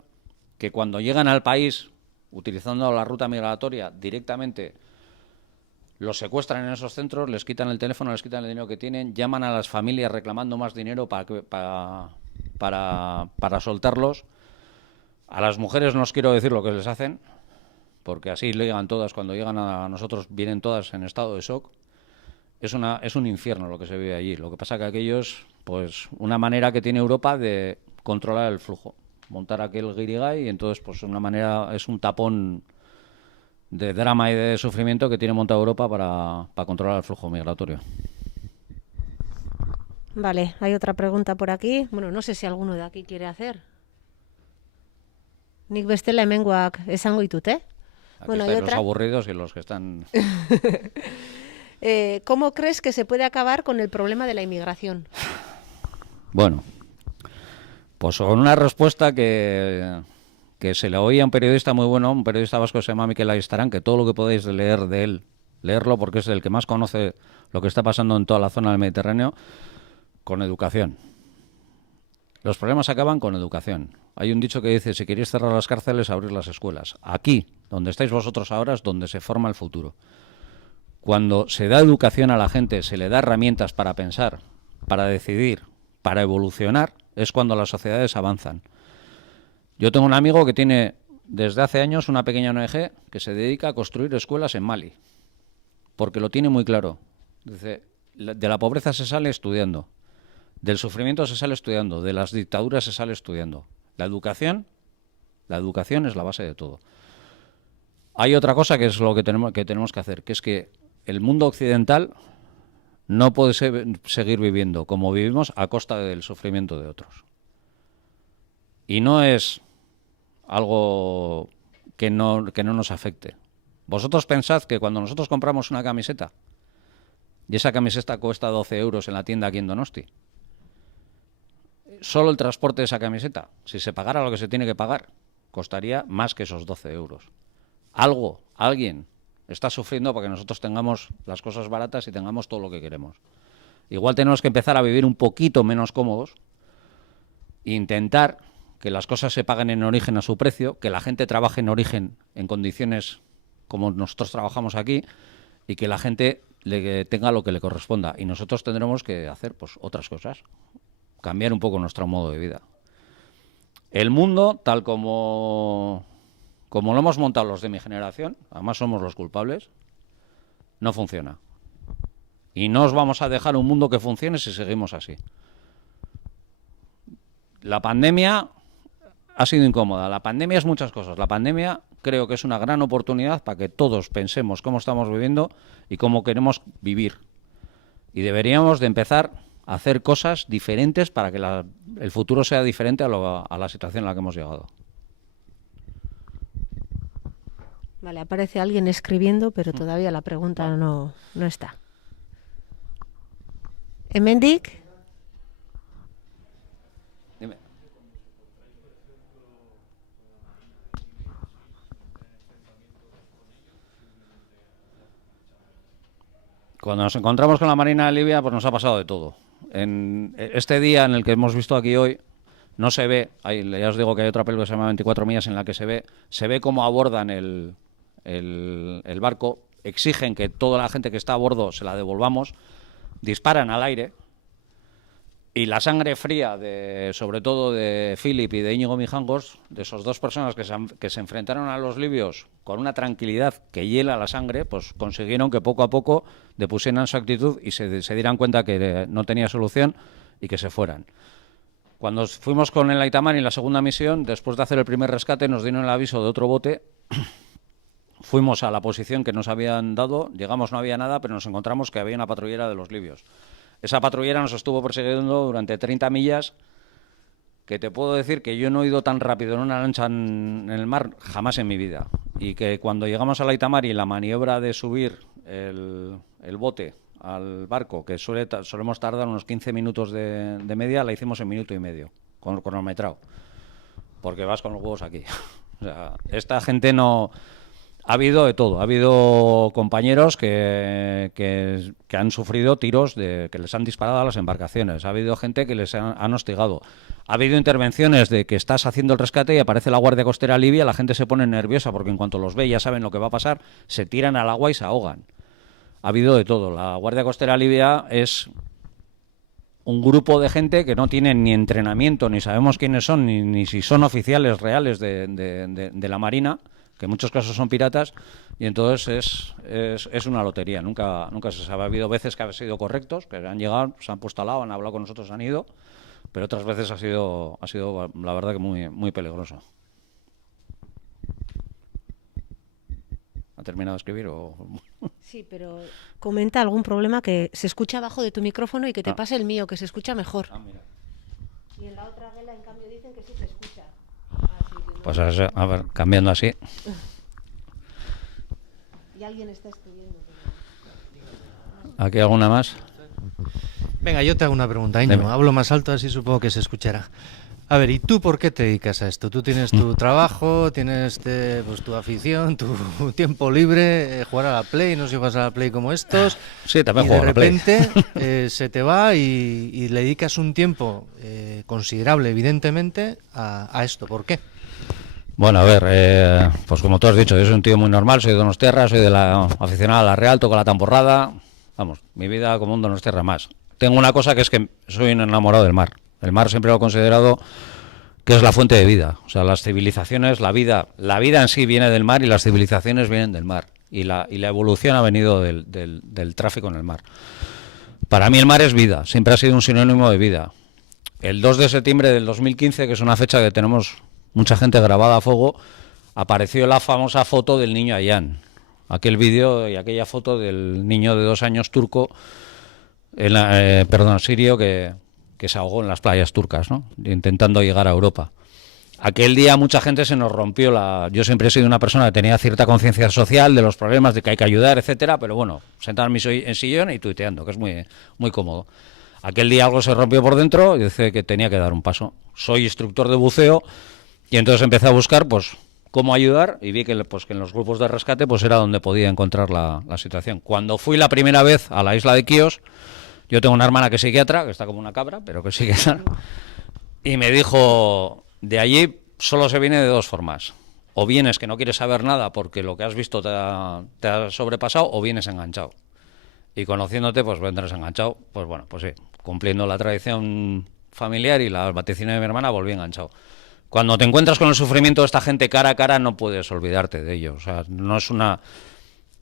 que cuando llegan al país, utilizando la ruta migratoria directamente, los secuestran en esos centros, les quitan el teléfono, les quitan el dinero que tienen, llaman a las familias reclamando más dinero para soltarlos. A las mujeres no os quiero decir lo que les hacen, porque así llegan todas, cuando llegan a nosotros vienen todas en estado de shock. Es un infierno lo que se vive allí. Lo que pasa que aquellos, pues una manera que tiene Europa de controlar el flujo, montar aquel guirigay y entonces pues una manera, es un tapón de drama y de sufrimiento que tiene montado Europa para controlar el flujo migratorio. Vale, hay otra pregunta por aquí. Bueno, no sé si alguno de aquí quiere hacer. Nik bestela hemengoak esango ditut, ¿eh? Aquí bueno, estáis hay los otra. aburridos y los que están... ¿Cómo crees que se puede acabar con el problema de la inmigración? Bueno, pues con una respuesta que se le oía a un periodista muy bueno, un periodista vasco que se llama Mikel Aristarán, que todo lo que podéis leer de él, leerlo porque es el que más conoce lo que está pasando en toda la zona del Mediterráneo, con educación. Los problemas acaban con educación. Hay un dicho que dice, si queréis cerrar las cárceles, abrir las escuelas. Aquí, donde estáis vosotros ahora, es donde se forma el futuro. Cuando se da educación a la gente, se le da herramientas para pensar, para decidir, para evolucionar, es cuando las sociedades avanzan. Yo tengo un amigo que tiene desde hace años una pequeña ONG que se dedica a construir escuelas en Mali, porque lo tiene muy claro. Dice, de la pobreza se sale estudiando, del sufrimiento se sale estudiando, de las dictaduras se sale estudiando. La educación es la base de todo. Hay otra cosa que es lo que tenemos que hacer, que es que el mundo occidental no puede seguir viviendo como vivimos a costa del sufrimiento de otros. Y no es algo que no nos afecte. Vosotros pensad que cuando nosotros compramos una camiseta y esa camiseta cuesta 12 euros en la tienda aquí en Donosti, solo el transporte de esa camiseta, si se pagara lo que se tiene que pagar, costaría más que esos 12 euros. Alguien está sufriendo para que nosotros tengamos las cosas baratas y tengamos todo lo que queremos. Igual tenemos que empezar a vivir un poquito menos cómodos e intentar que las cosas se paguen en origen a su precio, que la gente trabaje en origen en condiciones como nosotros trabajamos aquí y que la gente le tenga lo que le corresponda. Y nosotros tendremos que hacer pues otras cosas, cambiar un poco nuestro modo de vida. El mundo, tal como lo hemos montado los de mi generación, además somos los culpables, no funciona. Y no os vamos a dejar un mundo que funcione si seguimos así. La pandemia ha sido incómoda. La pandemia es muchas cosas. La pandemia creo que es una gran oportunidad para que todos pensemos cómo estamos viviendo y cómo queremos vivir. Y deberíamos de empezar a hacer cosas diferentes para que el futuro sea diferente a la situación en la que hemos llegado. Vale, aparece alguien escribiendo, pero todavía la pregunta no está. Hemendik? Dime. Cuando nos encontramos con la Marina de Libia, pues nos ha pasado de todo. En este día en el que hemos visto aquí hoy, no se ve, ya os digo que hay otra película que se llama 24 millas en la que se ve cómo abordan el barco, exigen que toda la gente que está a bordo se la devolvamos, disparan al aire y la sangre fría, sobre todo de Philip y de Íñigo Mijangos, de esas dos personas que se enfrentaron a los libios con una tranquilidad que hiela la sangre, pues consiguieron que poco a poco depusieran su actitud y se dieran cuenta que no tenía solución y que se fueran. Cuando fuimos con el Aita Mari en la segunda misión, después de hacer el primer rescate, nos dieron el aviso de otro bote. Fuimos a la posición que nos habían dado, llegamos, no había nada, pero nos encontramos que había una patrullera de los libios. Esa patrullera nos estuvo persiguiendo durante 30 millas, que te puedo decir que yo no he ido tan rápido en una lancha en el mar jamás en mi vida. Y que cuando llegamos a la Aita Mari, la maniobra de subir el bote al barco, que solemos tardar unos 15 minutos de media, la hicimos en minuto y medio, con cronometrado, porque vas con los huevos aquí. O sea, esta gente no... Ha habido de todo. Ha habido compañeros que han sufrido tiros que les han disparado a las embarcaciones. Ha habido gente que les han hostigado. Ha habido intervenciones de que estás haciendo el rescate y aparece la Guardia Costera Libia, la gente se pone nerviosa porque en cuanto los ve ya saben lo que va a pasar, se tiran al agua y se ahogan. Ha habido de todo. La Guardia Costera Libia es un grupo de gente que no tienen ni entrenamiento, ni sabemos quiénes son, ni si son oficiales reales de la Marina, que en muchos casos son piratas, y entonces es una lotería, nunca se sabe. Ha habido veces que han sido correctos, que han llegado, se han puesto al lado, han hablado con nosotros, han ido, pero otras veces ha sido la verdad que muy, muy peligroso. ¿Ha terminado de escribir o...? Sí, pero comenta algún problema que se escucha abajo de tu micrófono y que te pase el mío, que se escucha mejor. Mira. Y en la otra vela, en cambio, dicen que sí se escucha. Pues a ver, cambiando así. Y alguien está escribiendo. ¿Aquí alguna más? Venga, yo te hago una pregunta, Íñigo. Hablo más alto, así supongo que se escuchará. A ver, ¿y tú por qué te dedicas a esto? Tú tienes tu trabajo, tienes pues, tu afición, tu tiempo libre, jugar a la Play, no sé si juegas a la Play como estos. Sí, también juego a la Play. Y de repente se te va y le dedicas un tiempo considerable, evidentemente, a esto. ¿Por qué? Bueno, a ver, pues como tú has dicho, yo soy un tío muy normal, soy de Donostiarra, soy aficionado a la Real, toco la tamborrada. Vamos, mi vida como un Donostiarra más. Tengo una cosa que es que soy un enamorado del mar. El mar siempre lo he considerado que es la fuente de vida. O sea, las civilizaciones, la vida en sí viene del mar y las civilizaciones vienen del mar. Y la evolución ha venido del tráfico en el mar. Para mí el mar es vida, siempre ha sido un sinónimo de vida. El 2 de septiembre del 2015, que es una fecha que tenemos mucha gente grabada a fuego, apareció la famosa foto del niño Ayán. Aquel vídeo y aquella foto del niño de 2 años turco, sirio, que se ahogó en las playas turcas, ¿no? Intentando llegar a Europa. Aquel día mucha gente se nos rompió Yo siempre he sido una persona que tenía cierta conciencia social de los problemas, de que hay que ayudar, etcétera, pero bueno, sentado en sillón y tuiteando, que es muy, muy cómodo. Aquel día algo se rompió por dentro y dije que tenía que dar un paso. Soy instructor de buceo y entonces empecé a buscar, pues, cómo ayudar y vi que, pues, que en los grupos de rescate pues era donde podía encontrar la situación. Cuando fui la primera vez a la isla de Quíos, yo tengo una hermana que es psiquiatra, que está como una cabra, pero que es psiquiatra, y me dijo, de allí solo se viene de dos formas. O vienes que no quieres saber nada porque lo que has visto te ha sobrepasado, o vienes enganchado. Y conociéndote, pues vendrás enganchado. Pues bueno, pues sí, cumpliendo la tradición familiar y la vaticinio de mi hermana, volví enganchado. Cuando te encuentras con el sufrimiento de esta gente cara a cara, no puedes olvidarte de ello. O sea, no es una...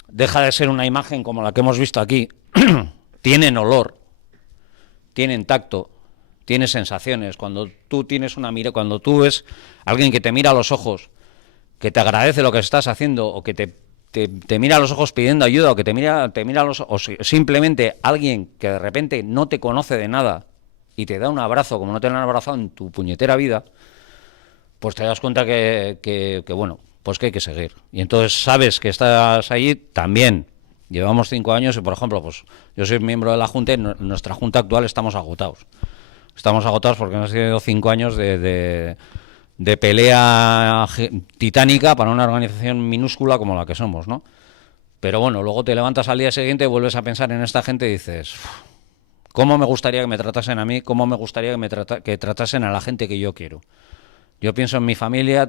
Deja de ser una imagen como la que hemos visto aquí. Tienen olor, tienen tacto, tienen sensaciones. Cuando tú tienes una mira, cuando tú ves a alguien que te mira a los ojos, que te agradece lo que estás haciendo, o que te mira a los ojos pidiendo ayuda, o que te mira a los ojos, o simplemente alguien que de repente no te conoce de nada y te da un abrazo como no te lo han abrazado en tu puñetera vida, pues te das cuenta que bueno, pues que hay que seguir. Y entonces sabes que estás allí también. Llevamos 5 años y, por ejemplo, pues yo soy miembro de la Junta y en nuestra Junta actual estamos agotados. Estamos agotados porque hemos tenido 5 años de pelea titánica para una organización minúscula como la que somos, ¿no? Pero bueno, luego te levantas al día siguiente y vuelves a pensar en esta gente y dices, ¿cómo me gustaría que me tratasen a mí? ¿Cómo me gustaría que tratasen a la gente que yo quiero? Yo pienso en mi familia,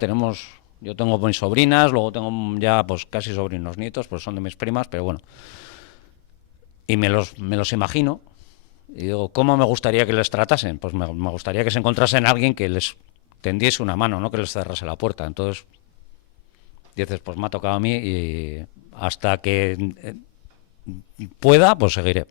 yo tengo mis sobrinas, luego tengo ya pues casi sobrinos nietos, pues son de mis primas, pero bueno. Y me los imagino y digo, ¿cómo me gustaría que les tratasen? Pues me gustaría que se encontrasen a alguien que les tendiese una mano, no que les cerrase la puerta. Entonces dices, pues me ha tocado a mí y hasta que pueda, pues seguiré.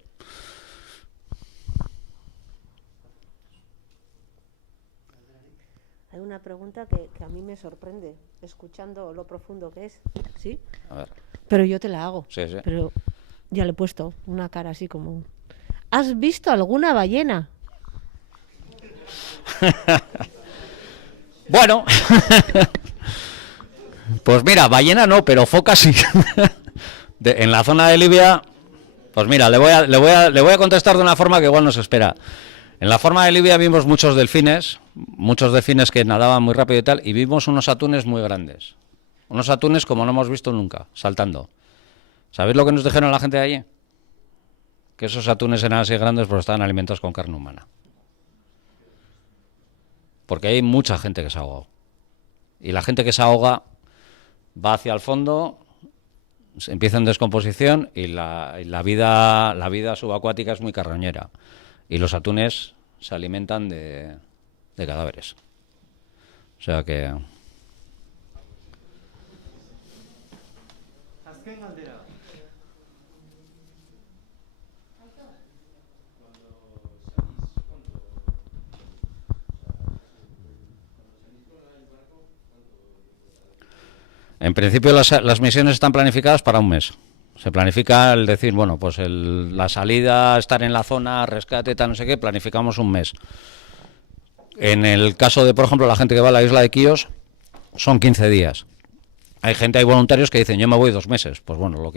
Hay una pregunta que a mí me sorprende, escuchando lo profundo que es, ¿sí? A ver. Pero yo te la hago. Sí, sí. Pero ya le he puesto una cara así como... ¿Has visto alguna ballena? Bueno, pues mira, ballena no, pero foca sí. En la zona de Libia, pues mira, le voy a contestar de una forma que igual no se espera. En la forma de Libia vimos muchos delfines que nadaban muy rápido y tal, y vimos unos atunes muy grandes. Unos atunes como no hemos visto nunca, saltando. ¿Sabéis lo que nos dijeron la gente de allí? Que esos atunes eran así grandes porque estaban alimentados con carne humana. Porque hay mucha gente que se ha ahogado. Y la gente que se ahoga va hacia el fondo, empieza en descomposición y la vida subacuática es muy carroñera. Y los atunes se alimentan de cadáveres. O sea que... En principio las misiones están planificadas para un mes. Se planifica el decir, bueno, pues la salida, estar en la zona, rescate, tal, no sé qué, planificamos un mes. En el caso de, por ejemplo, la gente que va a la isla de Quíos, son 15 días. Hay voluntarios que dicen, yo me voy 2 meses. Pues bueno,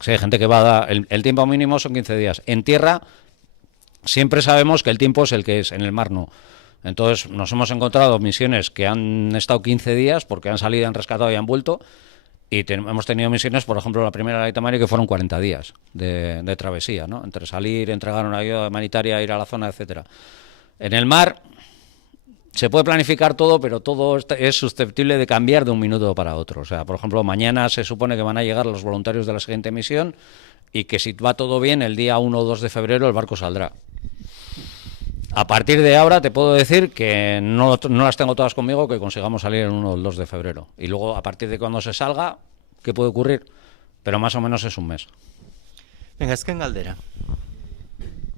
sí, hay gente que va a dar, el tiempo mínimo son 15 días. En tierra siempre sabemos que el tiempo es el que es, en el mar no. Entonces nos hemos encontrado misiones que han estado 15 días porque han salido, han rescatado y han vuelto. Y hemos tenido misiones, por ejemplo, la primera de Itamari, que fueron 40 días de travesía, ¿no? Entre salir, entregar una ayuda humanitaria, ir a la zona, etcétera. En el mar se puede planificar todo, pero todo es susceptible de cambiar de un minuto para otro. O sea, por ejemplo, mañana se supone que van a llegar los voluntarios de la siguiente misión y que si va todo bien, el día 1 o 2 de febrero el barco saldrá. A partir de ahora te puedo decir que no las tengo todas conmigo, que consigamos salir el 1 o el 2 de febrero. Y luego, a partir de cuando se salga, ¿qué puede ocurrir? Pero más o menos es un mes. Venga, es que en Galdera.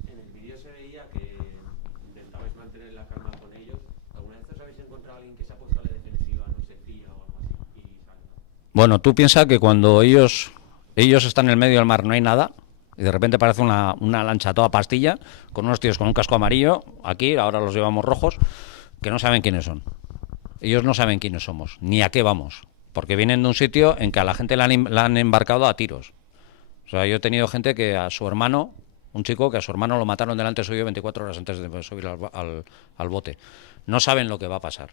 En el vídeo se veía que intentabais mantener la calma con ellos. ¿Alguna vez os habéis encontrado a alguien que se ha puesto a la defensiva, no se fía o algo así? Bueno, tú piensas que cuando ellos están en el medio del mar no hay nada, y de repente aparece una lancha toda pastilla, con unos tíos con un casco amarillo, aquí, ahora los llevamos rojos, que no saben quiénes son. Ellos no saben quiénes somos, ni a qué vamos, porque vienen de un sitio en que a la gente la han embarcado a tiros. O sea, yo he tenido gente que a su hermano, un chico que a su hermano lo mataron delante suyo 24 horas antes de subir al bote. No saben lo que va a pasar.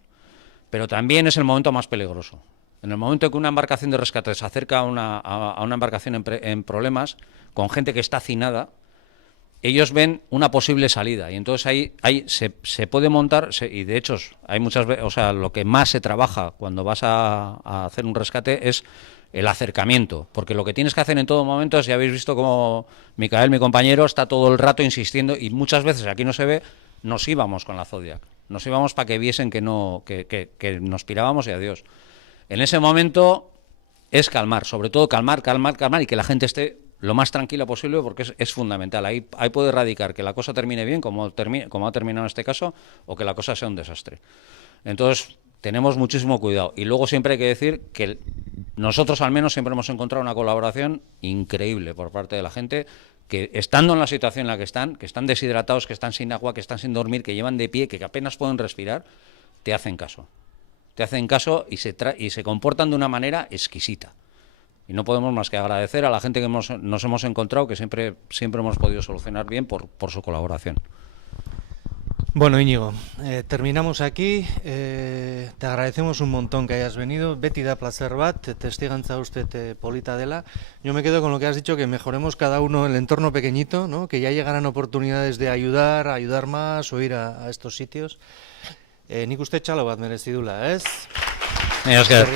Pero también es el momento más peligroso. En el momento que una embarcación de rescate se acerca a una embarcación en problemas, con gente que está hacinada, ellos ven una posible salida y entonces ahí se puede montar, y de hecho hay muchas veces, o sea, lo que más se trabaja cuando vas a hacer un rescate es el acercamiento, porque lo que tienes que hacer en todo momento es, ya habéis visto como Micael, mi compañero, está todo el rato insistiendo, y muchas veces aquí no se ve, nos íbamos con la Zodiac, nos íbamos para que viesen que nos pirábamos y adiós. En ese momento es calmar, sobre todo calmar y que la gente esté lo más tranquila posible, porque es fundamental. Ahí puede radicar que la cosa termine bien, como ha terminado en este caso, o que la cosa sea un desastre. Entonces, tenemos muchísimo cuidado. Y luego siempre hay que decir que nosotros al menos siempre hemos encontrado una colaboración increíble por parte de la gente, que estando en la situación en la que están deshidratados, que están sin agua, que están sin dormir, que llevan de pie, que apenas pueden respirar, te hacen caso. Te hacen caso y se comportan de una manera exquisita. Y no podemos más que agradecer a la gente que nos hemos encontrado, que siempre hemos podido solucionar bien por su colaboración. Bueno, Íñigo, terminamos aquí. Te agradecemos un montón que hayas venido. Beti da placer bat, testigantza usted polita dela. Yo me quedo con lo que has dicho, que mejoremos cada uno el entorno pequeñito, ¿no? Que ya llegarán oportunidades de ayudar más o ir a estos sitios. Nik uste txalo bat merezi dula, ez? Esker.